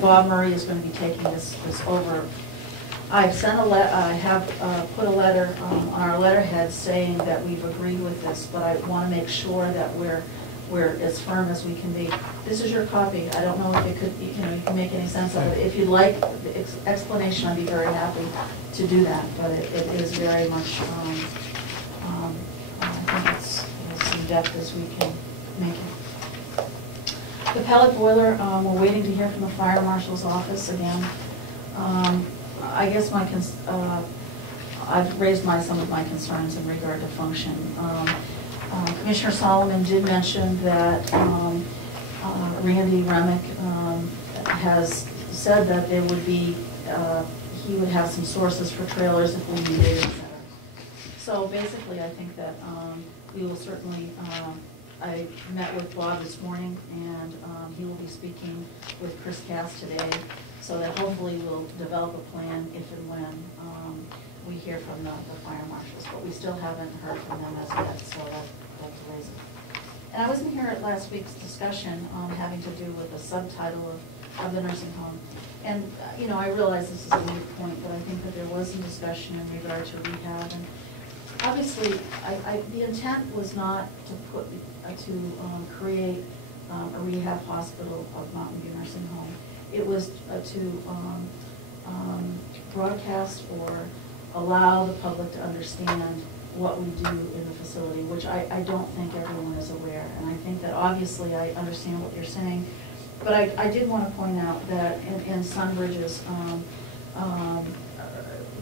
Bob Murray is going to be taking this over. I've sent a I have put a letter on our letterhead saying that we've agreed with this, but I want to make sure that we're as firm as we can be. This is your copy. I don't know if it could, you can make any sense of it. If you'd like the explanation, I'd be very happy to do that, but it is very much, I think it's as in-depth as we can make it. The pellet boiler, we're waiting to hear from the fire marshal's office again. I guess I've raised some of my concerns in regard to function. Commissioner Solomon did mention that Randy Remick has said that there would be, he would have some sources for trailers if we needed it. So basically, I think that we will certainly, I met with Bob this morning, and he will be speaking with Chris Cass today, so that hopefully we'll develop a plan if and when we hear from the fire marshals. But we still haven't heard from them as yet, so that delays it. And I wasn't here at last week's discussion having to do with the subtitle of the nursing home. And, I realize this is a weak point, but I think that there was some discussion in regard to rehab. And obviously, the intent was not to create a rehab hospital of Mountain View Nursing Home. It was to broadcast or allow the public to understand what we do in the facility, which I don't think everyone is aware. And I think that obviously I understand what you're saying, but I did want to point out that in Sunbridge's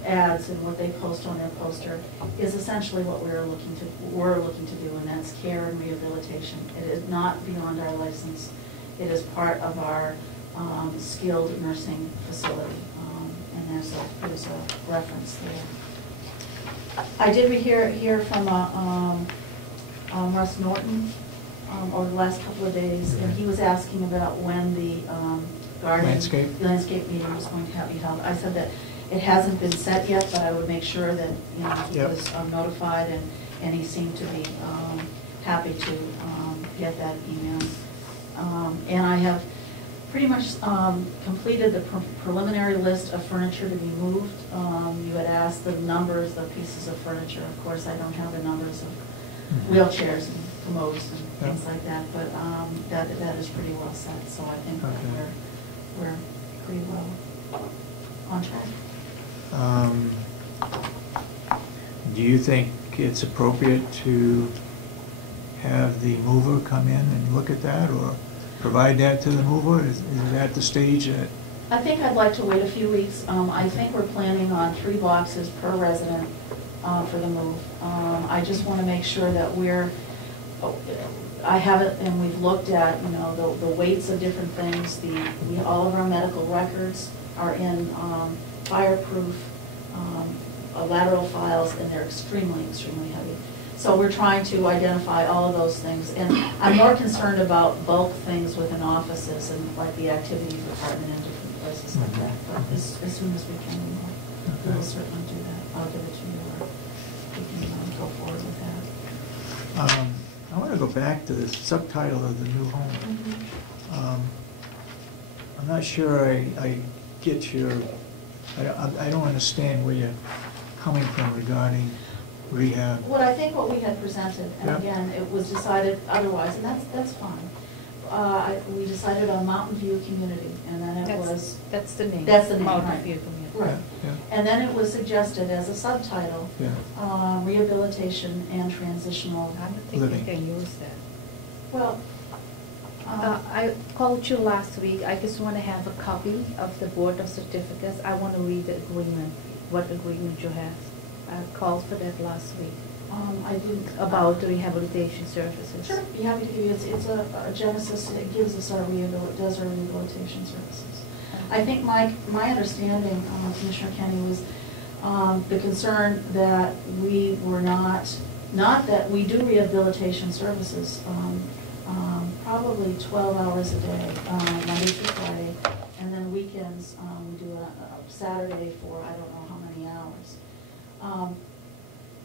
ads and what they post on their poster is essentially what we're looking to do, and that's care and rehabilitation. It is not beyond our license. It is part of our skilled nursing facility, and there's a reference there. I did hear from Russ Norton over the last couple of days, and he was asking about when the garden landscape meeting was going to be held. I said that it hasn't been set yet, but I would make sure that he was notified, and he seemed to be happy to get that email. And I have pretty much completed the preliminary list of furniture to be moved. You had asked the numbers of pieces of furniture. Of course, I don't have the numbers of wheelchairs and commodes and things like that, but that is pretty well set. So I think that we're pretty well on track. Do you think it's appropriate to have the mover come in and look at that, or provide that to the mover? Is that the stage that... I think I'd like to wait a few weeks. I think we're planning on 3 boxes per resident for the move. I just want to make sure that I have it, and we've looked at, the weights of different things. All of our medical records are in fireproof lateral files, and they're extremely, extremely heavy. So we're trying to identify all of those things, and I'm more concerned about bulk things within offices and like the activities department and different places like that. But as soon as we can, we will certainly do that. I'll give it to you, or we can go forward with that. I want to go back to the subtitle of the new home. I'm not sure I get your... I don't understand where you're coming from regarding rehab. What we had presented, and again, it was decided otherwise, and that's fine. We decided on Mountain View Community, and then that's the name. That's the name, Mountain right. View Community. Right. And then it was suggested as a subtitle, rehabilitation and transitional I don't think living. you can use that. Well, I called you last week. I just want to have a copy of the Board of Certificates. I want to read the agreement, what agreement you have. I called for that last week. I didn't. About the rehabilitation services. Sure, be happy to give you. It's a Genesis. It gives us our rehabilitation services. I think my understanding, Commissioner Kenny, was the concern that we were not that we do rehabilitation services probably 12 hours a day, Monday through Friday, and then weekends we do a Saturday for I don't know how many hours.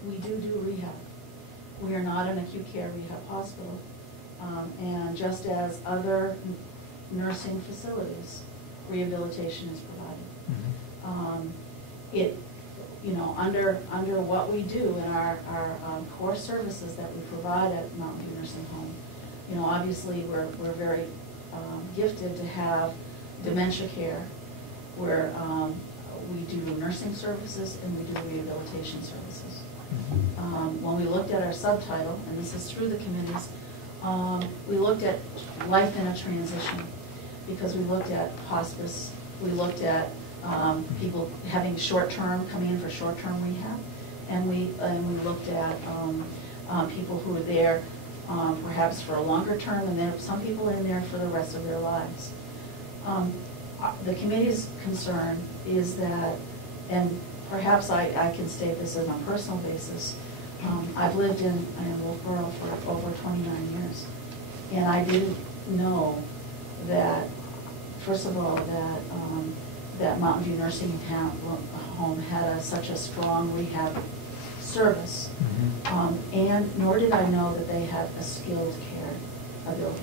We do rehab. We are not an acute care rehab hospital. And just as other nursing facilities, rehabilitation is provided. It, you know, under what we do in our core services that we provide at Mountain View Nursing Home, you know, obviously we're very gifted to have dementia care where we do nursing services and we do rehabilitation services. When we looked at our subtitle, and this is through the committees, we looked at life in a transition because we looked at hospice, we looked at people having short-term, coming in for short-term rehab, and we looked at people who are there perhaps for a longer term, and then some people in there for the rest of their lives. The committee's concern is that, and perhaps I can state this on a personal basis, I've lived in Wolfboro for over 29 years, and I didn't know that, first of all, that Mountain View Nursing Home had such a strong rehab service, and nor did I know that they had a skilled care ability.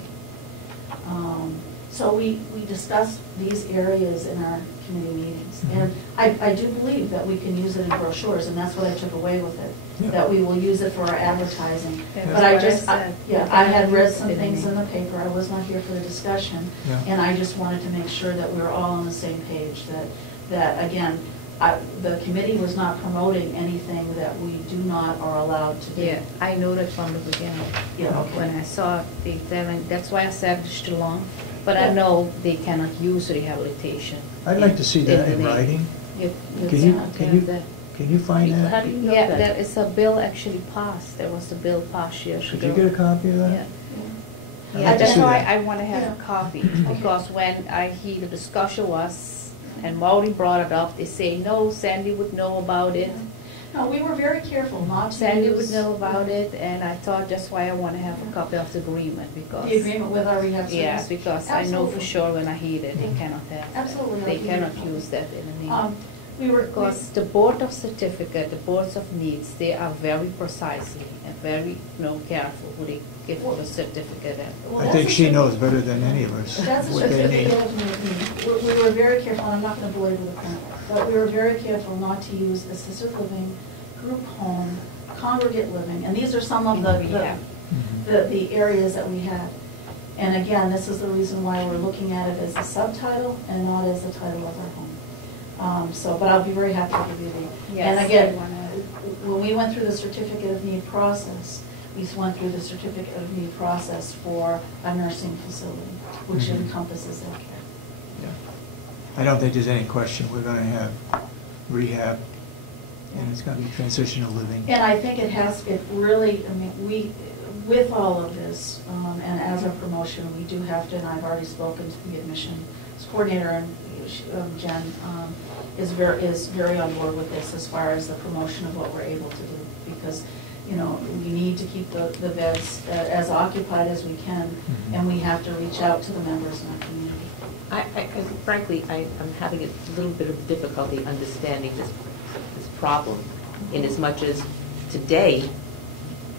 So we discussed these areas in our committee meetings, and I do believe that we can use it in brochures, and that's what I took away with it, that we will use it for our advertising. But I had read some things in the paper, I was not here for the discussion, and I just wanted to make sure that we were all on the same page, that again, the committee was not promoting anything that we do not or allowed to do. Yeah, I know that from the beginning. Yeah, okay. When I saw the telling, that's why I said it's too long. But I know they cannot use rehabilitation. I'd like to see that in writing. Can you find that? How do you know that? Yeah, there is a bill actually passed. There was a bill passed years ago. Could you get a copy of that? Yeah. Yeah, that's why I want to have a copy, because when I hear the discussion was, and Maureen brought it up, they say, no, Sandy would know about it. No, we were very careful not to Sandy use, would know about it, and I thought that's why I want to have a copy of the agreement, because. the agreement with our rehab service. Yeah, because I know for Absolutely. sure when I hear that, they cannot have that. Absolutely. They cannot use that in a name. Because the Board of Certificate, the Boards of Needs, they are very precisely and very, careful who they give for the certificate. I think she knows better than any of us That's a what they certificate need. of need. We were very careful, and I'm not going to belabor the point, but we were very careful not to use assisted living, group home, congregate living, and these are some of the areas that we had. And again, this is the reason why we're looking at it as a subtitle and not as the title of our home. But I'll be very happy to give you the. Yes, and again, when we went through the certificate of need process, we went through the certificate of need process for a nursing facility, which encompasses that care. Yeah. I don't think there's any question we're going to have rehab, and it's going to be transitional living. And I think it really, with all of this, and as a promotion, we do have to, and I've already spoken to the admissions coordinator, and Jen is very on board with this as far as the promotion of what we're able to do, because, we need to keep the beds as occupied as we can, and we have to reach out to the members in our community. Frankly, I'm having a little bit of difficulty understanding this problem, in as much as today,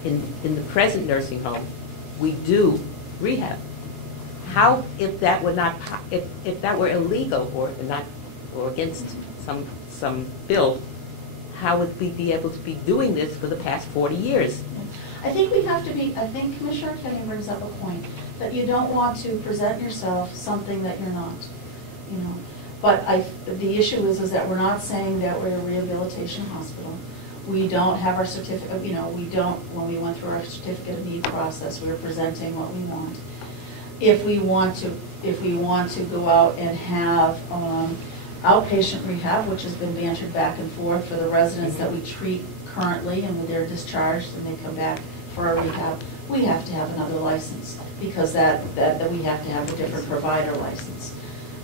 in the present nursing home, we do rehab. How, if that were not, if that were illegal or against some bill, how would we be able to be doing this for the past 40 years? I think we have to be, I think Commissioner Kenny brings up a point, that you don't want to present yourself something that you're not, But the issue is that we're not saying that we're a rehabilitation hospital. We don't have our certificate, when we went through our certificate of need process, we were presenting what we want. If we want to go out and have outpatient rehab, which has been bantered back and forth for the residents that we treat currently, and when they're discharged and they come back for a rehab, we have to have another license, because that we have to have a different provider license.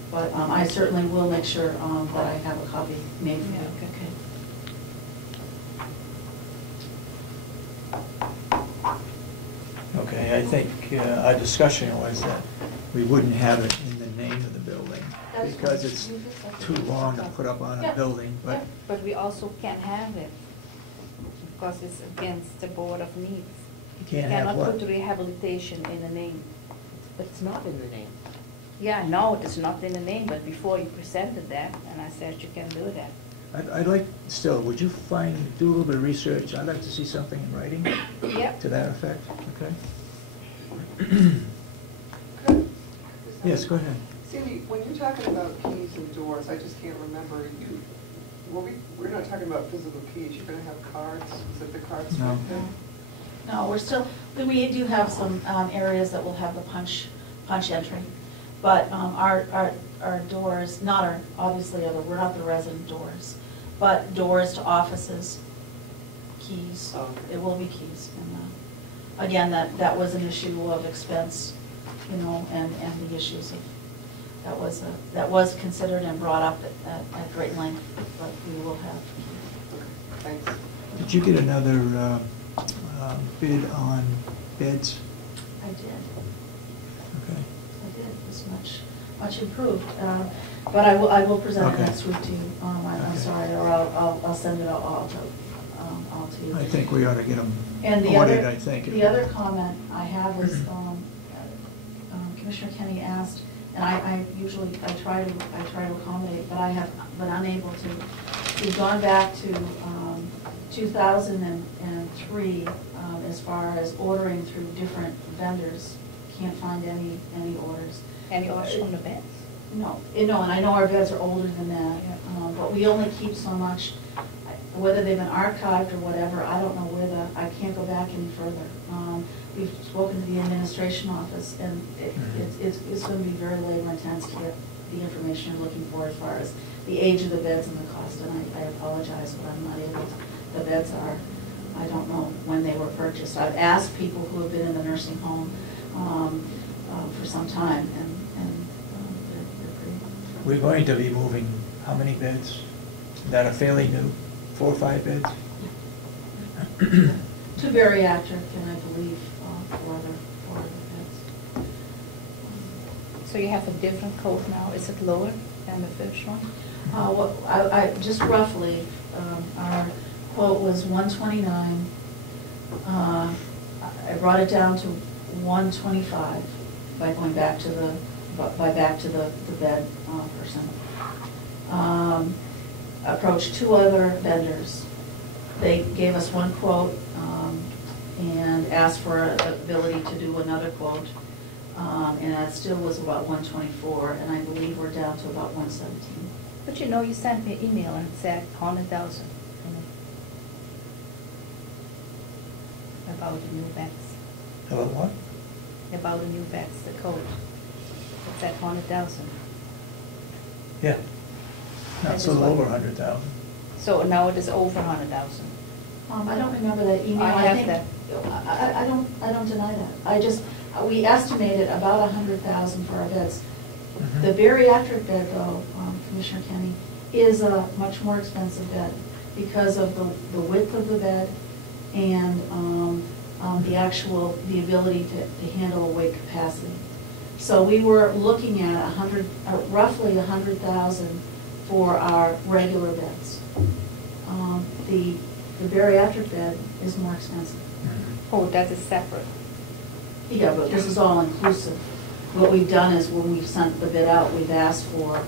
But I certainly will make sure that I have a copy made for you. Okay, I think our discussion was that we wouldn't have it in the name of the building, because it's too long to put up on a building, But we also can have it, because it's against the Board of Needs. You can't have Cannot what? put rehabilitation in the name. But it's not in the name. Yeah, I know it's not in the name, but before you presented that, and I said you can do that. I'd like, still, would you do a little bit of research? I'd like to see something in writing Yep. to that effect, okay? Good. Yes, go ahead. Sandy, when you're talking about keys and doors, I just can't remember, we're not talking about physical keys, you're gonna have cards, is it the cards? No. No, we do have some areas that will have the punch entry, but our doors, obviously, we're not the resident doors, but doors to offices, keys, Oh, okay. it will be keys. And again, that was an issue of expense, and the issues of, that was considered and brought up at great length, but we will have. Okay, thanks. Did you get another bid on beds? I did. Okay. I did, it was much improved, but I will present it Okay. next week to you. I'm Okay. sorry, or I'll send it all to you. I think we ought to get them And ordered, I think. the other comment I have is, Commissioner Kenny asked, and I usually try to accommodate, but I have been unable to. We've gone back to 2003 as far as ordering through different vendors. Can't find any orders. Any orders on the beds? No, and I know our beds are older than that, but we only keep so much. Whether they've been archived or whatever, I don't know I can't go back any further. We've spoken to the administration office, and it's going to be very labor intense to get the information you're looking for as far as the age of the beds and the cost, and I apologize, but I'm not able to. The beds I don't know when they were purchased. I've asked people who have been in the nursing home for some time, and they're pretty. We're going to be moving how many beds that are fairly new? 4 or 5 beds? Two bariatric, and I believe 4 other beds. So you have a different code now, is it lower than the first one? Well, I just roughly, our quote was 129. I brought it down to 125 by going back to the bed person. Approached 2 other vendors. They gave us one quote and asked for an ability to do another quote, and that still was about 124, and I believe we're down to about 117. But you sent me an email and said 100,000 about the new beds. About what? About the new beds, the code. It said 100,000. Yeah. Not That so is what- over 100,000. So now it is over 100,000. I don't remember that email. I have think- that. I don't deny that. We estimated about 100,000 for our beds. Mhm. The bariatric bed, though, Commissioner Kenny, is a much more expensive bed because of the width of the bed and the ability to handle a weight capacity. So we were looking at roughly 100,000 for our regular beds. The bariatric bed is more expensive. Oh, that is separate. Yeah, but this is all inclusive. What we've done is when we've sent the bid out, we've asked for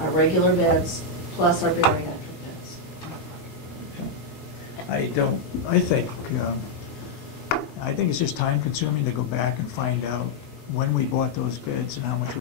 our regular beds plus our bariatric beds. I think it's just time consuming to go back and find out when we bought those beds and how much